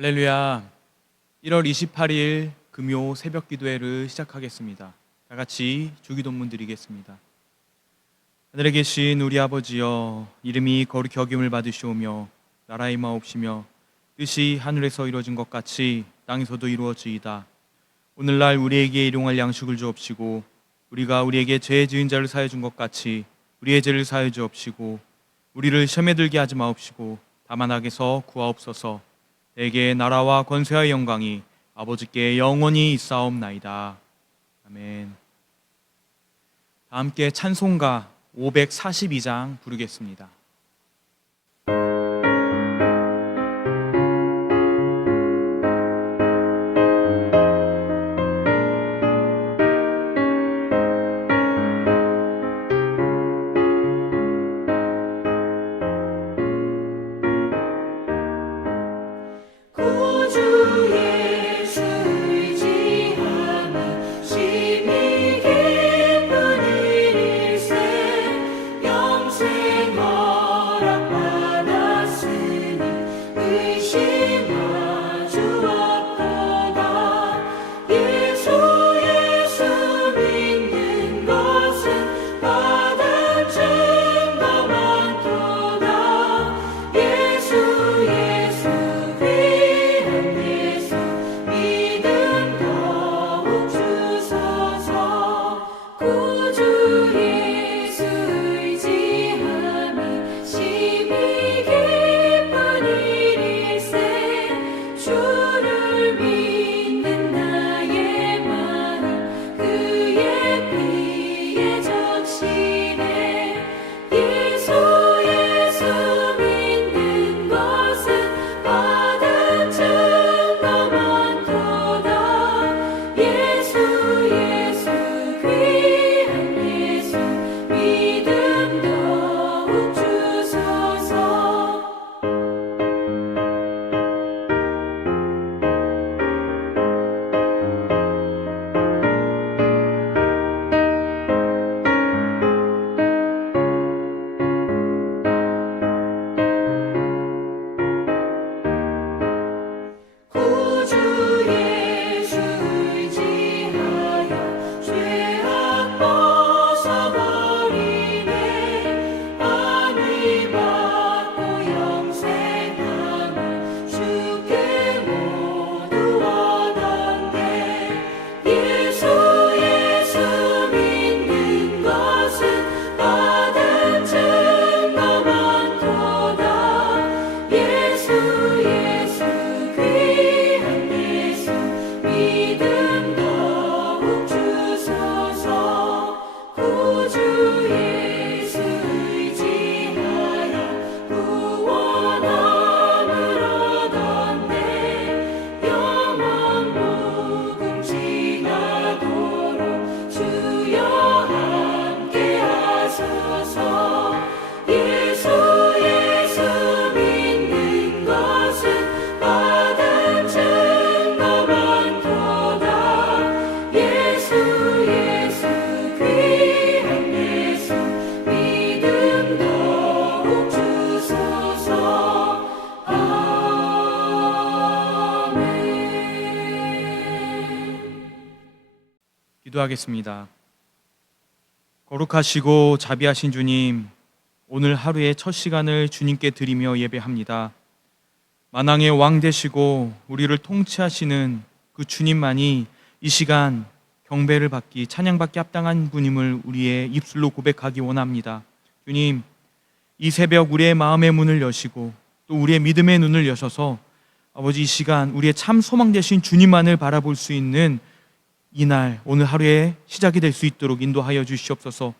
할렐루야. 1월 28일 금요 새벽 기도회를 시작하겠습니다. 다 같이 주기도문 드리겠습니다. 하늘에 계신 우리 아버지여, 이름이 거룩히 여김을 받으시오며 나라의 마옵시며 뜻이 하늘에서 이루어진 것 같이 땅에서도 이루어지이다. 오늘날 우리에게 일용할 양식을 주옵시고, 우리가 우리에게 죄 지은 자를 사해 준 것 같이 우리의 죄를 사해 주옵시고, 우리를 시험에 들게 하지 마옵시고 다만 악에서 구하옵소서. 내게 나라와 권세와 영광이 아버지께 영원히 있사옵나이다. 아멘. 다 함께 찬송가 542장 부르겠습니다. 기도하겠습니다. 거룩하시고 자비하신 주님, 오늘 하루의 첫 시간을 주님께 드리며 예배합니다. 만왕의 왕 되시고 우리를 통치하시는 그 주님만이 이 시간 경배를 받기, 찬양받기 합당한 분임을 우리의 입술로 고백하기 원합니다. 주님, 이 새벽 우리의 마음의 문을 여시고 또 우리의 믿음의 눈을 여셔서 아버지, 이 시간 우리의 참 소망 되신 주님만을 바라볼 수 있는 이날, 오늘 하루의 시작이 될 수 있도록 인도하여 주시옵소서.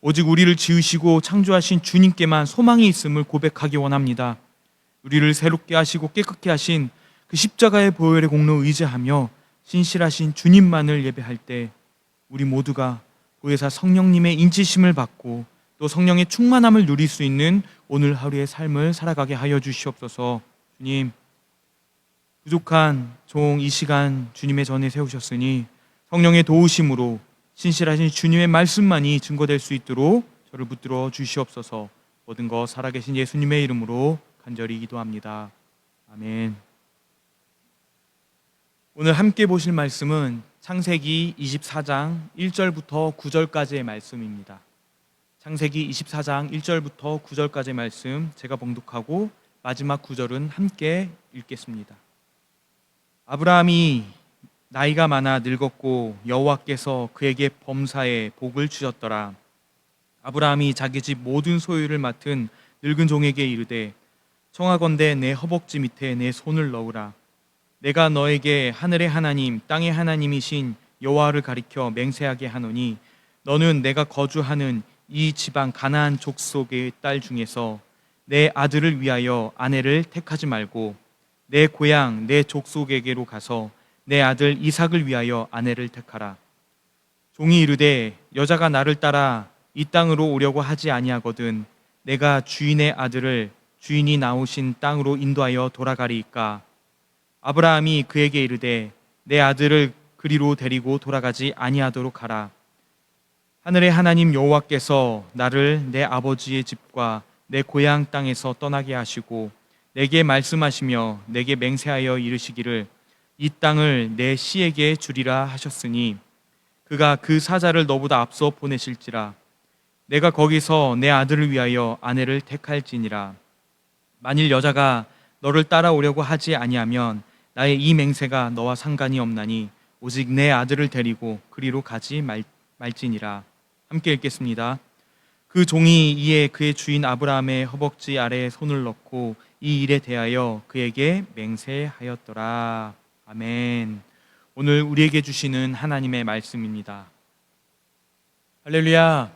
오직 우리를 지으시고 창조하신 주님께만 소망이 있음을 고백하기 원합니다. 우리를 새롭게 하시고 깨끗게 하신 그 십자가의 보혈의 공로 의지하며 신실하신 주님만을 예배할 때 우리 모두가 보혜사 성령님의 인치심을 받고 또 성령의 충만함을 누릴 수 있는 오늘 하루의 삶을 살아가게 하여 주시옵소서. 주님, 부족한 종 이 시간 주님의 전에 세우셨으니 성령의 도우심으로 신실하신 주님의 말씀만이 증거될 수 있도록 저를 붙들어 주시옵소서. 모든 것 살아계신 예수님의 이름으로 간절히 기도합니다. 아멘. 오늘 함께 보실 말씀은 창세기 24장 1절부터 9절까지의 말씀입니다. 창세기 24장 1절부터 9절까지의 말씀 제가 봉독하고 마지막 9절은 함께 읽겠습니다. 아브라함이 나이가 많아 늙었고 여호와께서 그에게 범사에 복을 주셨더라. 아브라함이 자기 집 모든 소유를 맡은 늙은 종에게 이르되 청하건대 내 허벅지 밑에 내 손을 넣으라. 내가 너에게 하늘의 하나님 땅의 하나님이신 여호와를 가리켜 맹세하게 하노니 너는 내가 거주하는 이 지방 가나안 족속의 딸 중에서 내 아들을 위하여 아내를 택하지 말고 내 고향 내 족속에게로 가서 내 아들 이삭을 위하여 아내를 택하라. 종이 이르되 여자가 나를 따라 이 땅으로 오려고 하지 아니하거든 내가 주인의 아들을 주인이 나오신 땅으로 인도하여 돌아가리이까. 아브라함이 그에게 이르되 내 아들을 그리로 데리고 돌아가지 아니하도록 하라. 하늘의 하나님 여호와께서 나를 내 아버지의 집과 내 고향 땅에서 떠나게 하시고 내게 말씀하시며 내게 맹세하여 이르시기를 이 땅을 내 씨에게 주리라 하셨으니 그가 그 사자를 너보다 앞서 보내실지라. 내가 거기서 내 아들을 위하여 아내를 택할지니라. 만일 여자가 너를 따라오려고 하지 아니하면 나의 이 맹세가 너와 상관이 없나니 오직 내 아들을 데리고 그리로 가지 말지니라. 함께 읽겠습니다. 그 종이 이에 그의 주인 아브라함의 허벅지 아래에 손을 넣고 이 일에 대하여 그에게 맹세하였더라. 아멘. 오늘 우리에게 주시는 하나님의 말씀입니다. 할렐루야.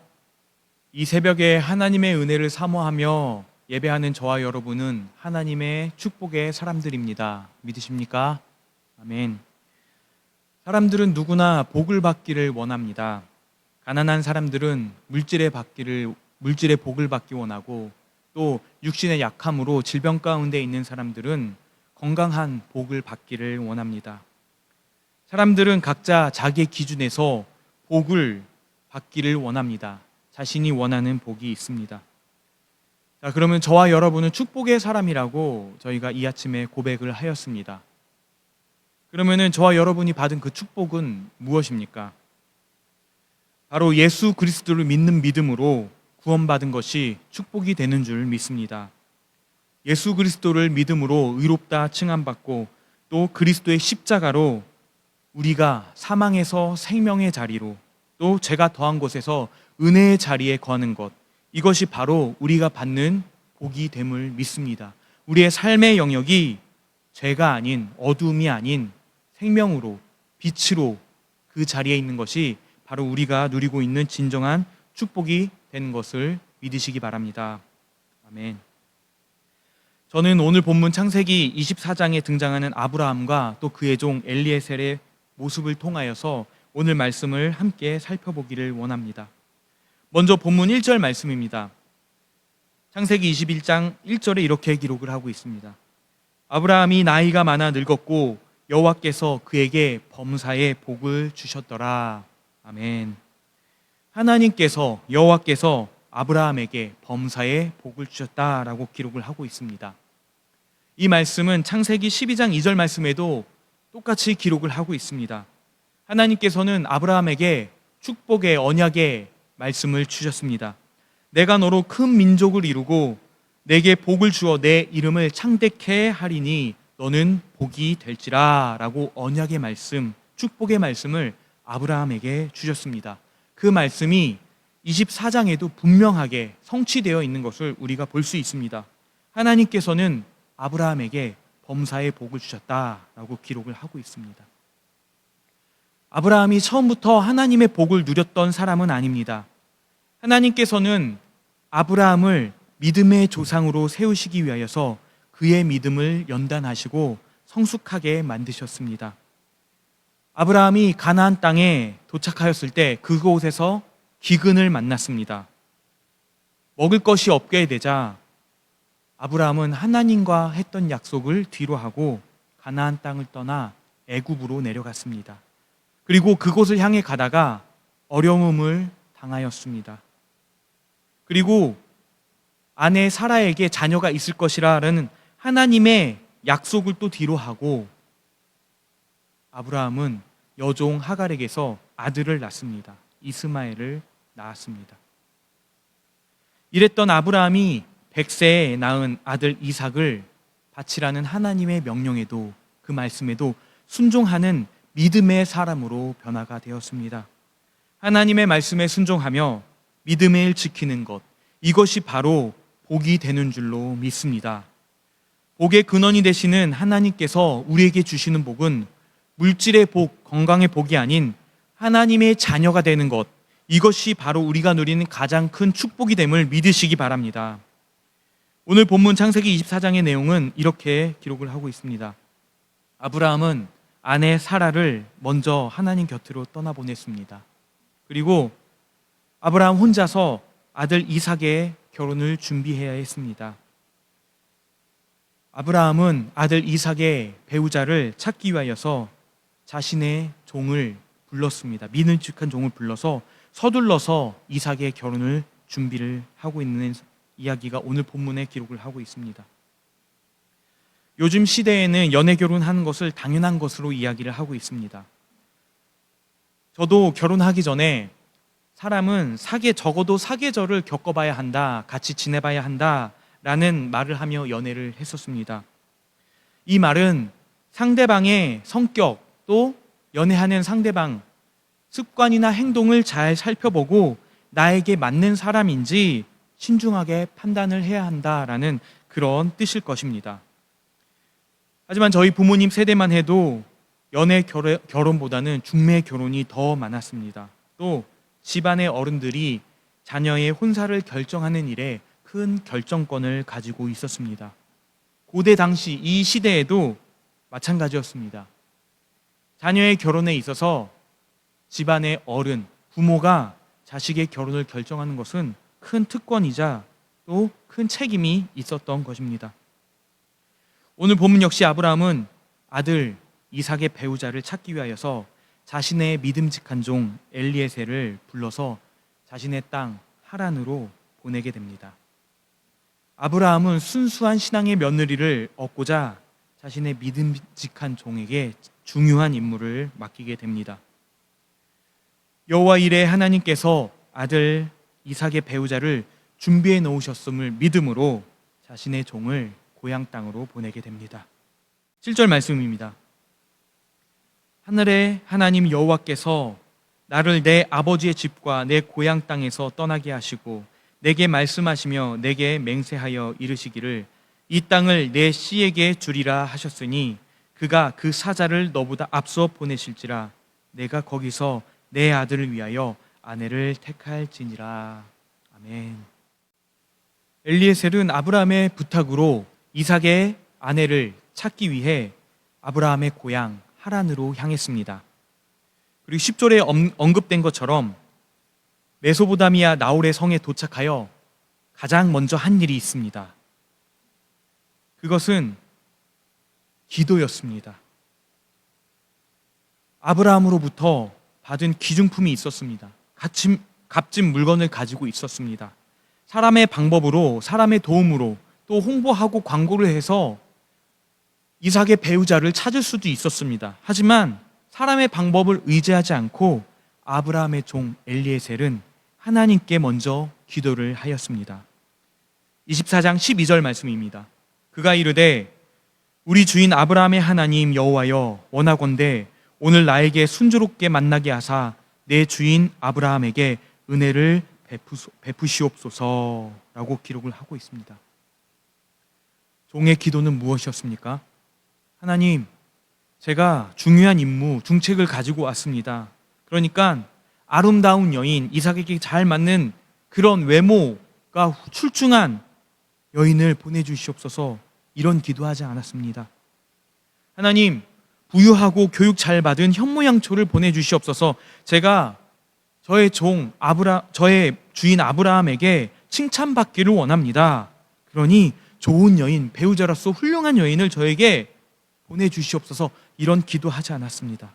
이 새벽에 하나님의 은혜를 사모하며 예배하는 저와 여러분은 하나님의 축복의 사람들입니다. 믿으십니까? 아멘. 사람들은 누구나 복을 받기를 원합니다. 가난한 사람들은 물질의 복을 받기 원하고 또 육신의 약함으로 질병 가운데 있는 사람들은 건강한 복을 받기를 원합니다. 사람들은 각자 자기의 기준에서 복을 받기를 원합니다. 자신이 원하는 복이 있습니다. 자, 그러면 저와 여러분은 축복의 사람이라고 저희가 이 아침에 고백을 하였습니다. 그러면은 저와 여러분이 받은 그 축복은 무엇입니까? 바로 예수 그리스도를 믿는 믿음으로 구원받은 것이 축복이 되는 줄 믿습니다. 예수 그리스도를 믿음으로 의롭다 칭함받고 또 그리스도의 십자가로 우리가 사망에서 생명의 자리로 또 죄가 더한 곳에서 은혜의 자리에 거하는 것, 이것이 바로 우리가 받는 복이 됨을 믿습니다. 우리의 삶의 영역이 죄가 아닌 어두움이 아닌 생명으로 빛으로 그 자리에 있는 것이 바로 우리가 누리고 있는 진정한 축복이 되는 것을 믿으시기 바랍니다. 아멘. 저는 오늘 본문 창세기 24장에 등장하는 아브라함과 또 그의 종 엘리에셀의 모습을 통하여서 오늘 말씀을 함께 살펴보기를 원합니다. 먼저 본문 1절 말씀입니다. 창세기 21장 1절에 이렇게 기록을 하고 있습니다. 아브라함이 나이가 많아 늙었고 여호와께서 그에게 범사에 복을 주셨더라. 아멘. 하나님께서 여호와께서 아브라함에게 범사에 복을 주셨다라고 기록을 하고 있습니다. 이 말씀은 창세기 12장 2절 말씀에도 똑같이 기록을 하고 있습니다. 하나님께서는 아브라함에게 축복의 언약의 말씀을 주셨습니다. 내가 너로 큰 민족을 이루고 내게 복을 주어 내 이름을 창대케 하리니 너는 복이 될지라 라고 언약의 말씀, 축복의 말씀을 아브라함에게 주셨습니다. 그 말씀이 24장에도 분명하게 성취되어 있는 것을 우리가 볼 수 있습니다. 하나님께서는 아브라함에게 범사의 복을 주셨다라고 기록을 하고 있습니다. 아브라함이 처음부터 하나님의 복을 누렸던 사람은 아닙니다. 하나님께서는 아브라함을 믿음의 조상으로 세우시기 위하여서 그의 믿음을 연단하시고 성숙하게 만드셨습니다. 아브라함이 가나안 땅에 도착하였을 때 그곳에서 기근을 만났습니다. 먹을 것이 없게 되자 아브라함은 하나님과 했던 약속을 뒤로 하고 가나안 땅을 떠나 애굽으로 내려갔습니다. 그리고 그곳을 향해 가다가 어려움을 당하였습니다. 그리고 아내 사라에게 자녀가 있을 것이라는 하나님의 약속을 또 뒤로 하고 아브라함은 여종 하갈에게서 아들을 낳습니다. 이스마엘을 낳았습니다. 이랬던 아브라함이 100세에 낳은 아들 이삭을 바치라는 하나님의 명령에도, 그 말씀에도 순종하는 믿음의 사람으로 변화가 되었습니다. 하나님의 말씀에 순종하며 믿음의 일 지키는 것, 이것이 바로 복이 되는 줄로 믿습니다. 복의 근원이 되시는 하나님께서 우리에게 주시는 복은 물질의 복, 건강의 복이 아닌 하나님의 자녀가 되는 것, 이것이 바로 우리가 누리는 가장 큰 축복이 됨을 믿으시기 바랍니다. 오늘 본문 창세기 24장의 내용은 이렇게 기록을 하고 있습니다. 아브라함은 아내 사라를 먼저 하나님 곁으로 떠나보냈습니다. 그리고 아브라함 혼자서 아들 이삭의 결혼을 준비해야 했습니다. 아브라함은 아들 이삭의 배우자를 찾기 위하여서 자신의 종을 불렀습니다. 믿음직한 종을 불러서 서둘러서 이삭의 결혼을 준비를 하고 있는 이야기가 오늘 본문에 기록을 하고 있습니다. 요즘 시대에는 연애 결혼하는 것을 당연한 것으로 이야기를 하고 있습니다. 저도 결혼하기 전에 사람은 적어도 사계절을 겪어봐야 한다, 같이 지내봐야 한다 라는 말을 하며 연애를 했었습니다. 이 말은 상대방의 성격, 또 연애하는 상대방 습관이나 행동을 잘 살펴보고 나에게 맞는 사람인지 신중하게 판단을 해야 한다라는 그런 뜻일 것입니다. 하지만 저희 부모님 세대만 해도 연애 결혼보다는 중매 결혼이 더 많았습니다. 또 집안의 어른들이 자녀의 혼사를 결정하는 일에 큰 결정권을 가지고 있었습니다. 고대 당시 이 시대에도 마찬가지였습니다. 자녀의 결혼에 있어서 집안의 어른, 부모가 자식의 결혼을 결정하는 것은 큰 특권이자 또 큰 책임이 있었던 것입니다. 오늘 본문 역시 아브라함은 아들 이삭의 배우자를 찾기 위하여서 자신의 믿음직한 종 엘리에셀을 불러서 자신의 땅 하란으로 보내게 됩니다. 아브라함은 순수한 신앙의 며느리를 얻고자 자신의 믿음직한 종에게 중요한 임무를 맡기게 됩니다. 여호와 이레 하나님께서 아들 이삭의 배우자를 준비해 놓으셨음을 믿음으로 자신의 종을 고향 땅으로 보내게 됩니다. 7절 말씀입니다. 하늘의 하나님 여호와께서 나를 내 아버지의 집과 내 고향 땅에서 떠나게 하시고 내게 말씀하시며 내게 맹세하여 이르시기를 이 땅을 내 씨에게 주리라 하셨으니 그가 그 사자를 너보다 앞서 보내실지라 내가 거기서 내 아들을 위하여 아내를 택할지니라. 아멘. 엘리에셀은 아브라함의 부탁으로 이삭의 아내를 찾기 위해 아브라함의 고향 하란으로 향했습니다. 그리고 10절에 언급된 것처럼 메소보다미아 나홀의 성에 도착하여 가장 먼저 한 일이 있습니다. 그것은 기도였습니다. 아브라함으로부터 받은 기중품이 있었습니다. 값진 물건을 가지고 있었습니다. 사람의 방법으로, 사람의 도움으로 또 홍보하고 광고를 해서 이삭의 배우자를 찾을 수도 있었습니다. 하지만 사람의 방법을 의지하지 않고 아브라함의 종 엘리에셀은 하나님께 먼저 기도를 하였습니다. 24장 12절 말씀입니다. 그가 이르되 우리 주인 아브라함의 하나님 여호와여 원하건대 오늘 나에게 순조롭게 만나게 하사 내 주인 아브라함에게 은혜를 베푸시옵소서라고 기록을 하고 있습니다. 종의 기도는 무엇이었습니까? 하나님, 제가 중요한 임무, 중책을 가지고 왔습니다. 그러니까 아름다운 여인, 이삭에게 잘 맞는 그런 외모가 출중한 여인을 보내주시옵소서. 이런 기도하지 않았습니다. 하나님, 부유하고 교육 잘 받은 현모양초를 보내주시옵소서. 제가 저의 주인 아브라함에게 칭찬받기를 원합니다. 그러니 좋은 여인, 배우자로서 훌륭한 여인을 저에게 보내주시옵소서. 이런 기도하지 않았습니다.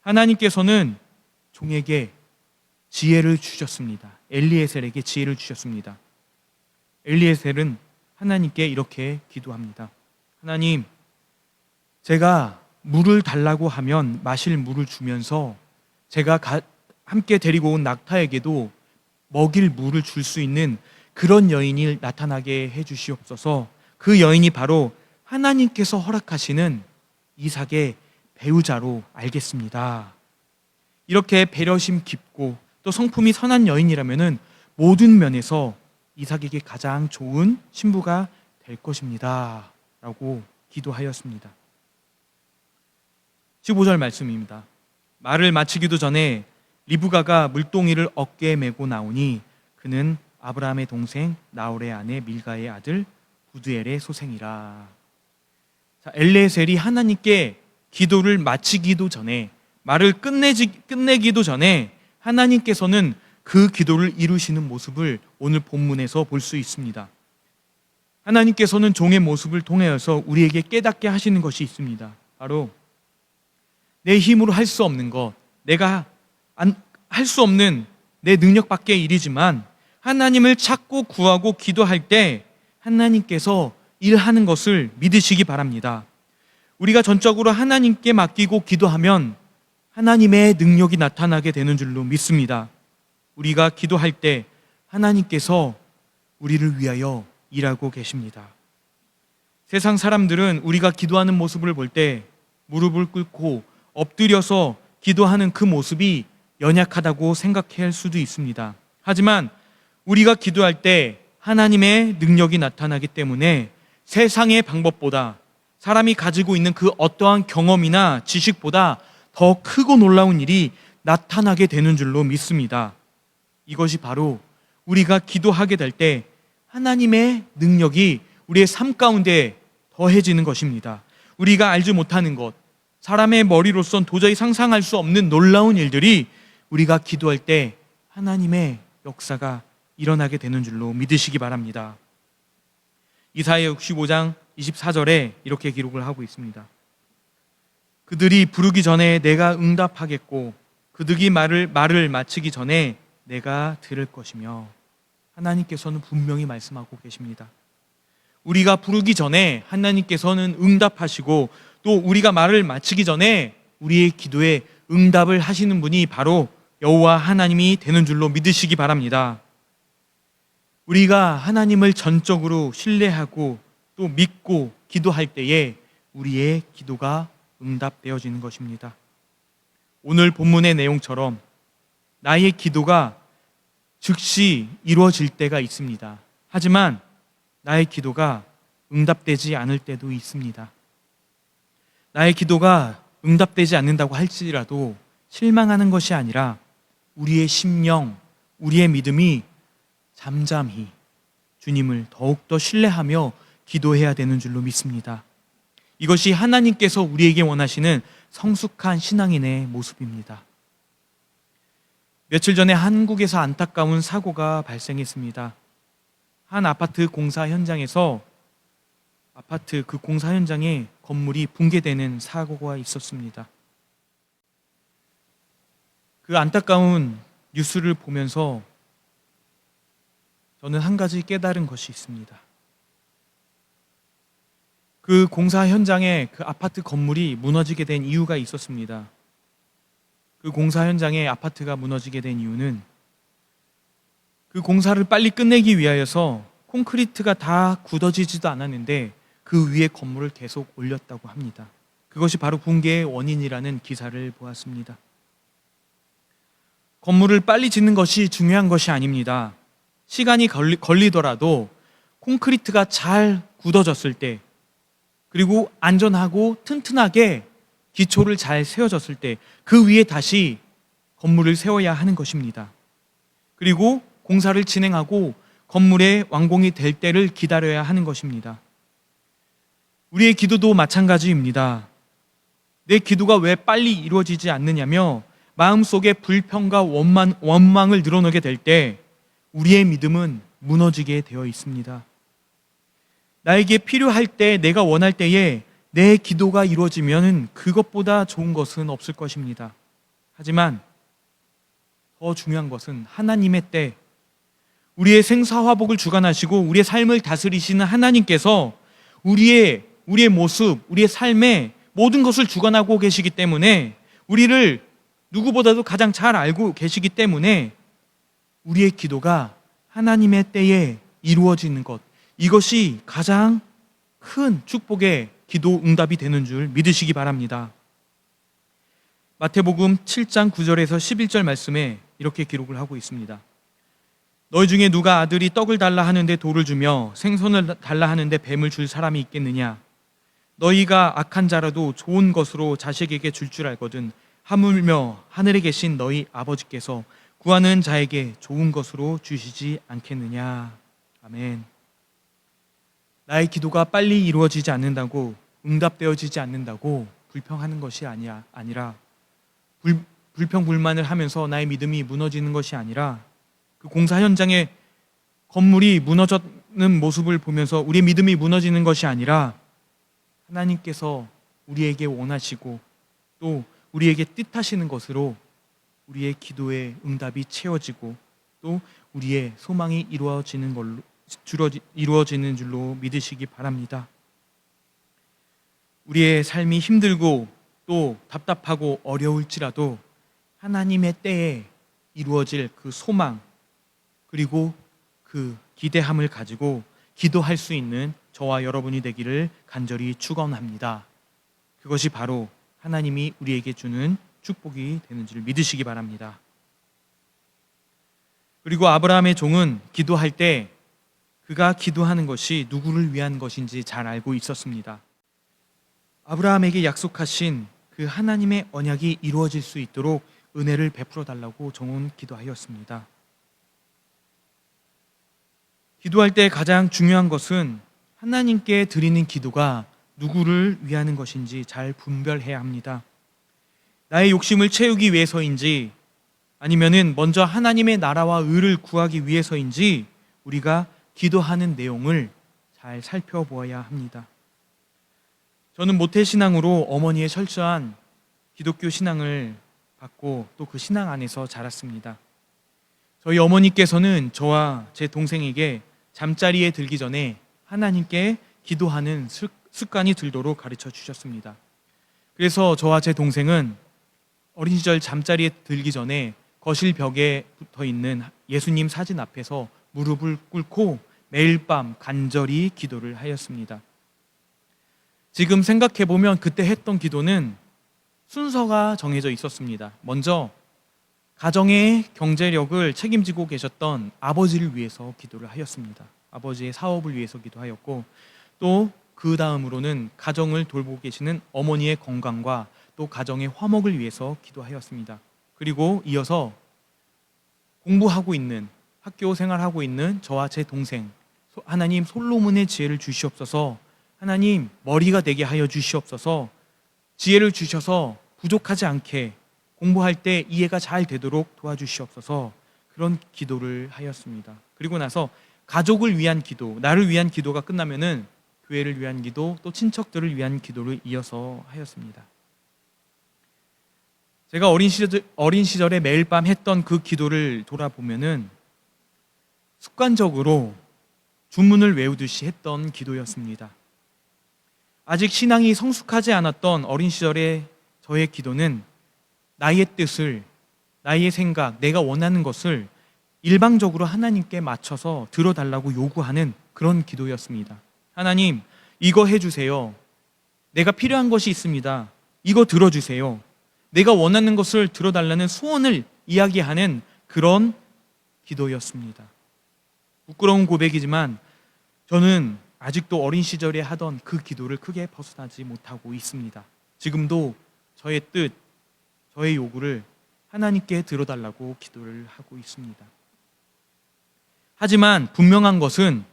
하나님께서는 종에게 지혜를 주셨습니다. 엘리에셀에게 지혜를 주셨습니다. 엘리에셀은 하나님께 이렇게 기도합니다. 하나님, 제가 물을 달라고 하면 마실 물을 주면서 제가 함께 데리고 온 낙타에게도 먹일 물을 줄 수 있는 그런 여인이 나타나게 해주시옵소서. 그 여인이 바로 하나님께서 허락하시는 이삭의 배우자로 알겠습니다. 이렇게 배려심 깊고 또 성품이 선한 여인이라면 모든 면에서 이삭에게 가장 좋은 신부가 될 것입니다 라고 기도하였습니다. 15절 말씀입니다. 말을 마치기도 전에 리브가가 물동이를 어깨에 메고 나오니 그는 아브라함의 동생 나홀의 아내 밀가의 아들 부두엘의 소생이라. 자, 엘레셀이 하나님께 기도를 마치기도 전에, 말을 끝내기도 전에 하나님께서는 그 기도를 이루시는 모습을 오늘 본문에서 볼 수 있습니다. 하나님께서는 종의 모습을 통하여서 우리에게 깨닫게 하시는 것이 있습니다. 바로 내 힘으로 할 수 없는 것, 내가 할 수 없는 내 능력 밖의 일이지만 하나님을 찾고 구하고 기도할 때 하나님께서 일하는 것을 믿으시기 바랍니다. 우리가 전적으로 하나님께 맡기고 기도하면 하나님의 능력이 나타나게 되는 줄로 믿습니다. 우리가 기도할 때 하나님께서 우리를 위하여 일하고 계십니다. 세상 사람들은 우리가 기도하는 모습을 볼 때 무릎을 꿇고 엎드려서 기도하는 그 모습이 연약하다고 생각할 수도 있습니다. 하지만 우리가 기도할 때 하나님의 능력이 나타나기 때문에 세상의 방법보다, 사람이 가지고 있는 그 어떠한 경험이나 지식보다 더 크고 놀라운 일이 나타나게 되는 줄로 믿습니다. 이것이 바로 우리가 기도하게 될 때 하나님의 능력이 우리의 삶 가운데 더해지는 것입니다. 우리가 알지 못하는 것, 사람의 머리로선 도저히 상상할 수 없는 놀라운 일들이 우리가 기도할 때 하나님의 역사가 일어나게 되는 줄로 믿으시기 바랍니다. 이사야 65장 24절에 이렇게 기록을 하고 있습니다. 그들이 부르기 전에 내가 응답하겠고 그들이 말을 마치기 전에 내가 들을 것이며. 하나님께서는 분명히 말씀하고 계십니다. 우리가 부르기 전에 하나님께서는 응답하시고 또 우리가 말을 마치기 전에 우리의 기도에 응답을 하시는 분이 바로 여호와 하나님이 되는 줄로 믿으시기 바랍니다. 우리가 하나님을 전적으로 신뢰하고 또 믿고 기도할 때에 우리의 기도가 응답되어지는 것입니다. 오늘 본문의 내용처럼 나의 기도가 즉시 이루어질 때가 있습니다. 하지만 나의 기도가 응답되지 않을 때도 있습니다. 나의 기도가 응답되지 않는다고 할지라도 실망하는 것이 아니라 우리의 심령, 우리의 믿음이 잠잠히 주님을 더욱더 신뢰하며 기도해야 되는 줄로 믿습니다. 이것이 하나님께서 우리에게 원하시는 성숙한 신앙인의 모습입니다. 며칠 전에 한국에서 안타까운 사고가 발생했습니다. 한 아파트 공사 현장에서 아파트 그 공사 현장에 건물이 붕괴되는 사고가 있었습니다. 그 안타까운 뉴스를 보면서 저는 한 가지 깨달은 것이 있습니다. 그 공사 현장에 그 아파트 건물이 무너지게 된 이유가 있었습니다. 그 공사 현장에 아파트가 무너지게 된 이유는 그 공사를 빨리 끝내기 위하여서 콘크리트가 다 굳어지지도 않았는데 그 위에 건물을 계속 올렸다고 합니다. 그것이 바로 붕괴의 원인이라는 기사를 보았습니다. 건물을 빨리 짓는 것이 중요한 것이 아닙니다. 시간이 걸리더라도 콘크리트가 잘 굳어졌을 때, 그리고 안전하고 튼튼하게 기초를 잘 세워졌을 때 그 위에 다시 건물을 세워야 하는 것입니다. 그리고 공사를 진행하고 건물의 완공이 될 때를 기다려야 하는 것입니다. 우리의 기도도 마찬가지입니다. 내 기도가 왜 빨리 이루어지지 않느냐며 마음속에 불평과 원망을 늘어놓게 될 때 우리의 믿음은 무너지게 되어 있습니다. 나에게 필요할 때, 내가 원할 때에 내 기도가 이루어지면 그것보다 좋은 것은 없을 것입니다. 하지만 더 중요한 것은 하나님의 때, 우리의 생사화복을 주관하시고 우리의 삶을 다스리시는 하나님께서 우리의 모습, 우리의 삶에 모든 것을 주관하고 계시기 때문에, 우리를 누구보다도 가장 잘 알고 계시기 때문에 우리의 기도가 하나님의 때에 이루어지는 것, 이것이 가장 큰 축복의 기도 응답이 되는 줄 믿으시기 바랍니다. 마태복음 7장 9절에서 11절 말씀에 이렇게 기록을 하고 있습니다. 너희 중에 누가 아들이 떡을 달라 하는데 돌을 주며 생선을 달라 하는데 뱀을 줄 사람이 있겠느냐? 너희가 악한 자라도 좋은 것으로 자식에게 줄 알거든 하물며 하늘에 계신 너희 아버지께서 구하는 자에게 좋은 것으로 주시지 않겠느냐? 아멘. 나의 기도가 빨리 이루어지지 않는다고, 응답되어지지 않는다고 불평하는 것이 아니라 불평불만을 하면서 나의 믿음이 무너지는 것이 아니라, 그 공사 현장에 건물이 무너지는 모습을 보면서 우리의 믿음이 무너지는 것이 아니라, 하나님께서 우리에게 원하시고 또 우리에게 뜻하시는 것으로 우리의 기도의 응답이 채워지고 또 우리의 소망이 이루어지는 줄로 믿으시기 바랍니다. 우리의 삶이 힘들고 또 답답하고 어려울지라도 하나님의 때에 이루어질 그 소망, 그리고 그 기대함을 가지고 기도할 수 있는 저와 여러분이 되기를 간절히 축원합니다. 그것이 바로 하나님이 우리에게 주는 축복이 되는 줄 믿으시기 바랍니다. 그리고 아브라함의 종은 기도할 때 그가 기도하는 것이 누구를 위한 것인지 잘 알고 있었습니다. 아브라함에게 약속하신 그 하나님의 언약이 이루어질 수 있도록 은혜를 베풀어 달라고 종은 기도하였습니다. 기도할 때 가장 중요한 것은 하나님께 드리는 기도가 누구를 위하는 것인지 잘 분별해야 합니다. 나의 욕심을 채우기 위해서인지 아니면은 먼저 하나님의 나라와 의를 구하기 위해서인지 우리가 기도하는 내용을 잘 살펴보아야 합니다. 저는 모태신앙으로 어머니의 철저한 기독교 신앙을 받고 또 그 신앙 안에서 자랐습니다. 저희 어머니께서는 저와 제 동생에게 잠자리에 들기 전에 하나님께 기도하는 습관이 들도록 가르쳐 주셨습니다. 그래서 저와 제 동생은 어린 시절 잠자리에 들기 전에 거실 벽에 붙어 있는 예수님 사진 앞에서 무릎을 꿇고 매일 밤 간절히 기도를 하였습니다. 지금 생각해보면 그때 했던 기도는 순서가 정해져 있었습니다. 먼저 가정의 경제력을 책임지고 계셨던 아버지를 위해서 기도를 하였습니다. 아버지의 사업을 위해서 기도하였고, 또 그 다음으로는 가정을 돌보고 계시는 어머니의 건강과 또 가정의 화목을 위해서 기도하였습니다. 그리고 이어서 공부하고 있는, 학교 생활하고 있는 저와 제 동생, 하나님 솔로몬의 지혜를 주시옵소서, 하나님 머리가 되게 하여 주시옵소서, 지혜를 주셔서 부족하지 않게 공부할 때 이해가 잘 되도록 도와주시옵소서, 그런 기도를 하였습니다. 그리고 나서 가족을 위한 기도, 나를 위한 기도가 끝나면은 교회를 위한 기도, 또 친척들을 위한 기도를 이어서 하였습니다. 제가 어린 시절에 매일 밤 했던 그 기도를 돌아보면은 습관적으로 주문을 외우듯이 했던 기도였습니다. 아직 신앙이 성숙하지 않았던 어린 시절의 저의 기도는 나의 뜻을, 나의 생각, 내가 원하는 것을 일방적으로 하나님께 맞춰서 들어달라고 요구하는 그런 기도였습니다. 하나님, 이거 해주세요. 내가 필요한 것이 있습니다. 이거 들어주세요. 내가 원하는 것을 들어달라는 소원을 이야기하는 그런 기도였습니다. 부끄러운 고백이지만 저는 아직도 어린 시절에 하던 그 기도를 크게 벗어나지 못하고 있습니다. 지금도 저의 뜻, 저의 요구를 하나님께 들어달라고 기도를 하고 있습니다. 하지만 분명한 것은,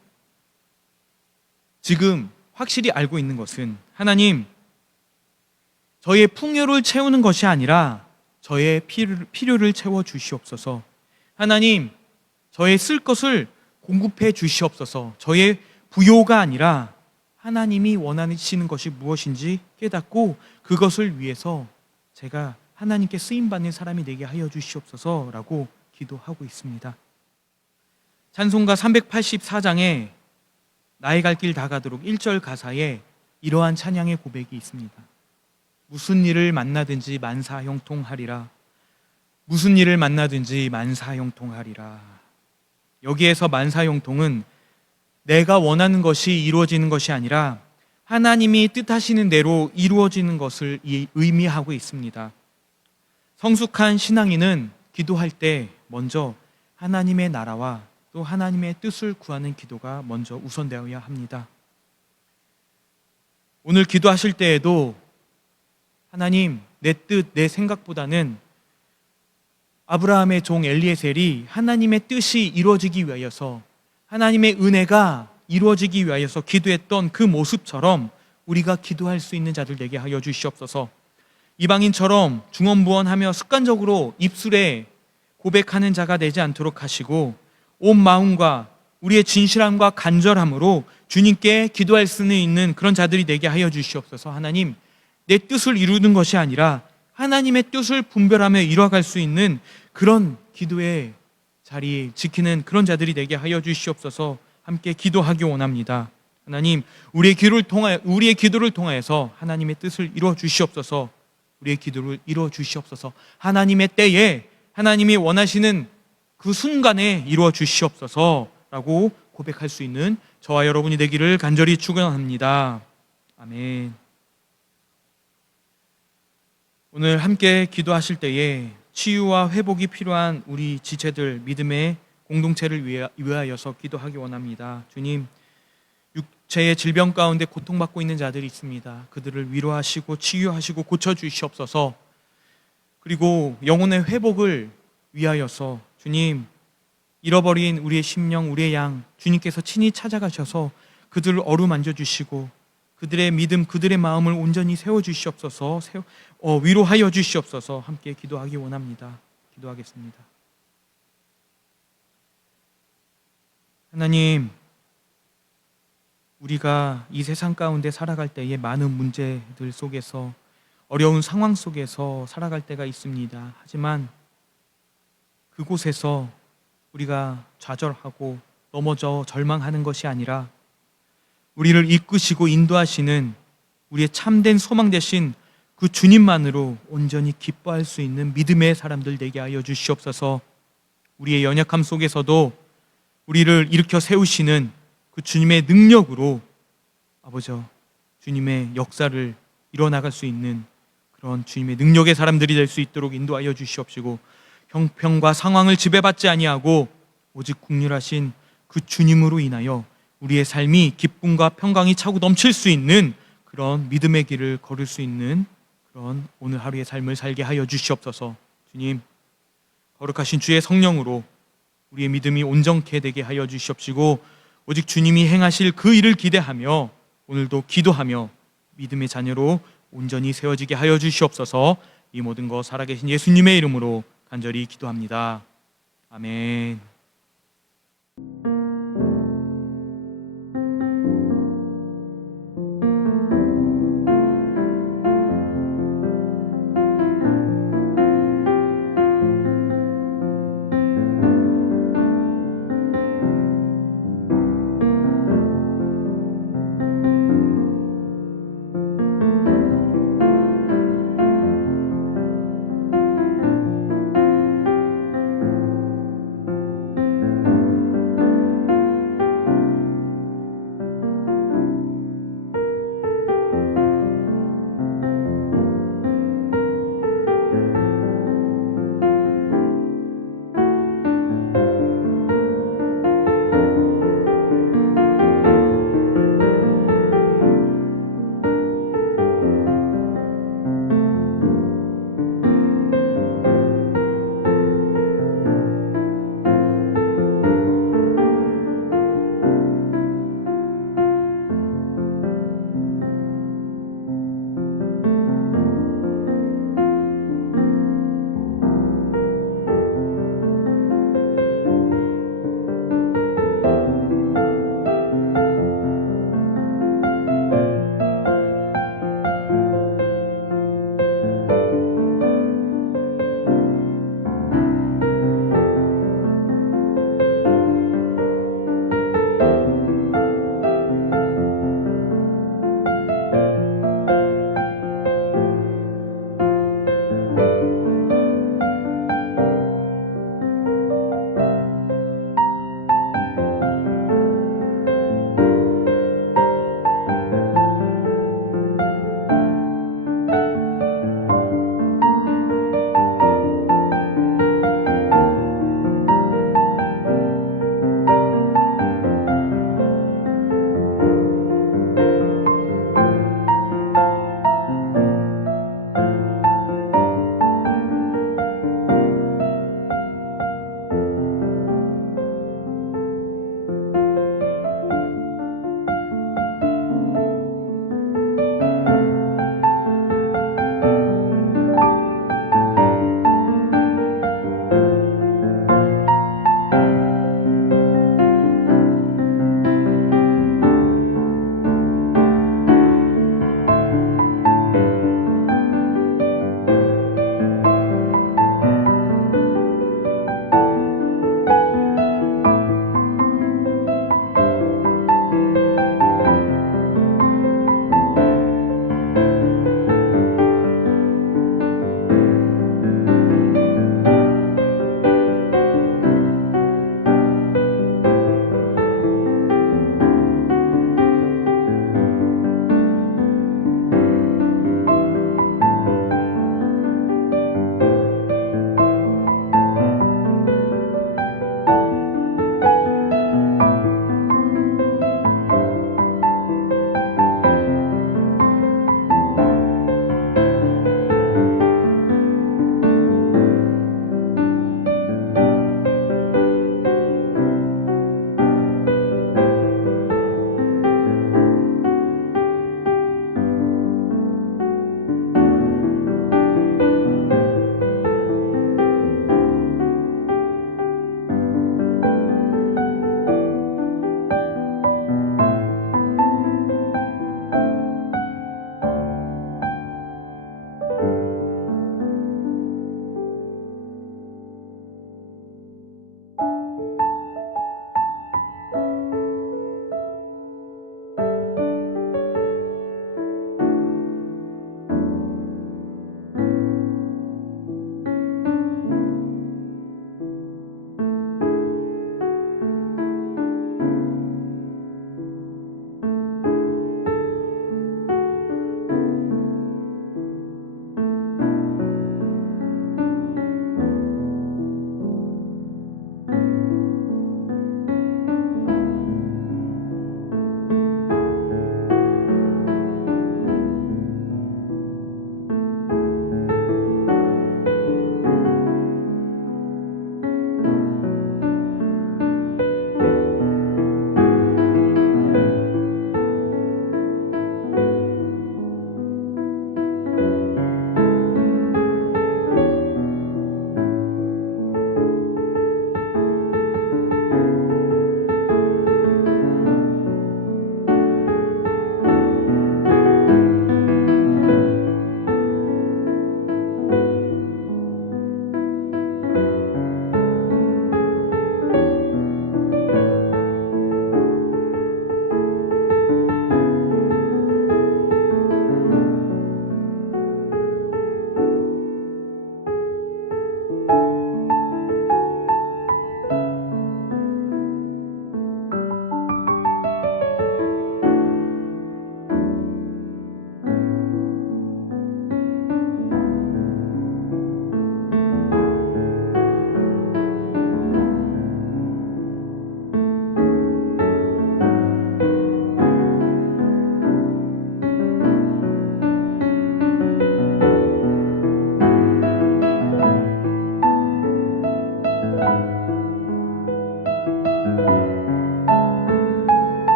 지금 확실히 알고 있는 것은, 하나님, 저의 풍요를 채우는 것이 아니라 저의 필요를 채워 주시옵소서. 하나님, 저의 쓸 것을 공급해 주시옵소서. 저의 부요가 아니라 하나님이 원하시는 것이 무엇인지 깨닫고 그것을 위해서 제가 하나님께 쓰임받는 사람이 되게 하여 주시옵소서라고 기도하고 있습니다. 찬송가 384장에 나의 갈 길 다 가도록 1절 가사에 이러한 찬양의 고백이 있습니다. 무슨 일을 만나든지 만사형통하리라. 무슨 일을 만나든지 만사형통하리라. 여기에서 만사형통은 내가 원하는 것이 이루어지는 것이 아니라 하나님이 뜻하시는 대로 이루어지는 것을 의미하고 있습니다. 성숙한 신앙인은 기도할 때 먼저 하나님의 나라와 또 하나님의 뜻을 구하는 기도가 먼저 우선되어야 합니다. 오늘 기도하실 때에도 하나님, 내 뜻, 내 생각보다는 아브라함의 종 엘리에셀이 하나님의 뜻이 이루어지기 위하여서, 하나님의 은혜가 이루어지기 위하여서 기도했던 그 모습처럼 우리가 기도할 수 있는 자들 되게 하여 주시옵소서. 이방인처럼 중언부언하며 습관적으로 입술에 고백하는 자가 되지 않도록 하시고, 온 마음과 우리의 진실함과 간절함으로 주님께 기도할 수 있는 그런 자들이 되게 하여 주시옵소서. 하나님, 내 뜻을 이루는 것이 아니라 하나님의 뜻을 분별하며 이뤄갈 수 있는 그런 기도의 자리 지키는 그런 자들이 되게 하여 주시옵소서. 함께 기도하기 원합니다. 하나님, 우리의 기도를 통하여서 하나님의 뜻을 이루어 주시옵소서. 우리의 기도를 이루어 주시옵소서. 하나님의 때에 하나님이 원하시는 그 순간에 이루어 주시옵소서라고 고백할 수 있는 저와 여러분이 되기를 간절히 축원합니다. 아멘. 오늘 함께 기도하실 때에 치유와 회복이 필요한 우리 지체들, 믿음의 공동체를 위하여서 기도하기 원합니다. 주님, 육체의 질병 가운데 고통받고 있는 자들이 있습니다. 그들을 위로하시고 치유하시고 고쳐주시옵소서. 그리고 영혼의 회복을 위하여서 주님, 잃어버린 우리의 심령, 우리의 양 주님께서 친히 찾아가셔서 그들을 어루만져 주시고 그들의 믿음, 그들의 마음을 온전히 세워주시옵소서. 위로하여 주시옵소서. 함께 기도하기 원합니다. 기도하겠습니다. 하나님, 우리가 이 세상 가운데 살아갈 때에 많은 문제들 속에서, 어려운 상황 속에서 살아갈 때가 있습니다. 하지만 그곳에서 우리가 좌절하고 넘어져 절망하는 것이 아니라 우리를 이끄시고 인도하시는 우리의 참된 소망 되신 그 주님만으로 온전히 기뻐할 수 있는 믿음의 사람들 되게 하여 주시옵소서. 우리의 연약함 속에서도 우리를 일으켜 세우시는 그 주님의 능력으로 아버지, 주님의 역사를 이뤄나갈 수 있는 그런 주님의 능력의 사람들이 될 수 있도록 인도하여 주시옵시고, 형편과 상황을 지배받지 아니하고 오직 긍휼하신 그 주님으로 인하여 우리의 삶이 기쁨과 평강이 차고 넘칠 수 있는 그런 믿음의 길을 걸을 수 있는 그런 오늘 하루의 삶을 살게 하여 주시옵소서. 주님, 거룩하신 주의 성령으로 우리의 믿음이 온전케 되게 하여 주시옵시고, 오직 주님이 행하실 그 일을 기대하며 오늘도 기도하며 믿음의 자녀로 온전히 세워지게 하여 주시옵소서. 이 모든 것 살아계신 예수님의 이름으로 간절히 기도합니다. 아멘.